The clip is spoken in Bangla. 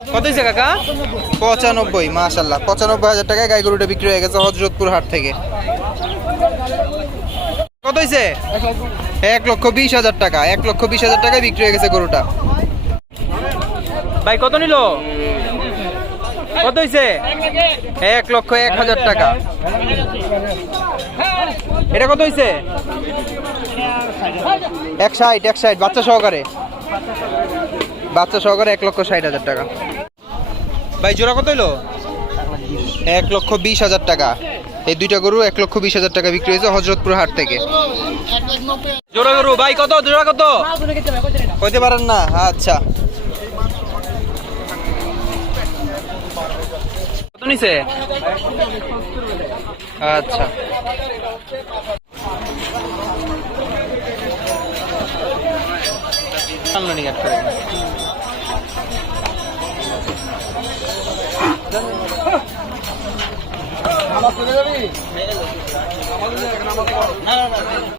কত হয়েছে কাকা? পঁচানব্বই মাশাল্লাহ পঁচানব্বই হাজার টাকায় গাই গরুটা বিক্রি হয়ে গেছে হজরতপুর হাট থেকে। কত হয়েছে এক লক্ষ বিশ হাজার টাকা এক লক্ষ বিশ হাজার টাকায় বিক্রি হয়ে গেছে গরুটা। ভাই কত নিল? কত হয়েছে এক লক্ষ এক হাজার টাকা। এটা কত হয়েছে এক ষাট এক ষাট বাচ্চা সহকারে। বাচ্চা সহকারে এক লক্ষ ষাট হাজার টাকা। ভাই, জোড়া কত হইল? এক লক্ষ বিশ হাজার টাকা। এই দুইটা গরু এক লক্ষ বিশ হাজার টাকা বিক্রি হয়েছে হজরতপুর হাট থেকে। জোড়া গরু, ভাই, কত? জোড়া কত? কইতে পারেন না? আচ্ছা। আচ্ছা। নিয়ে একটা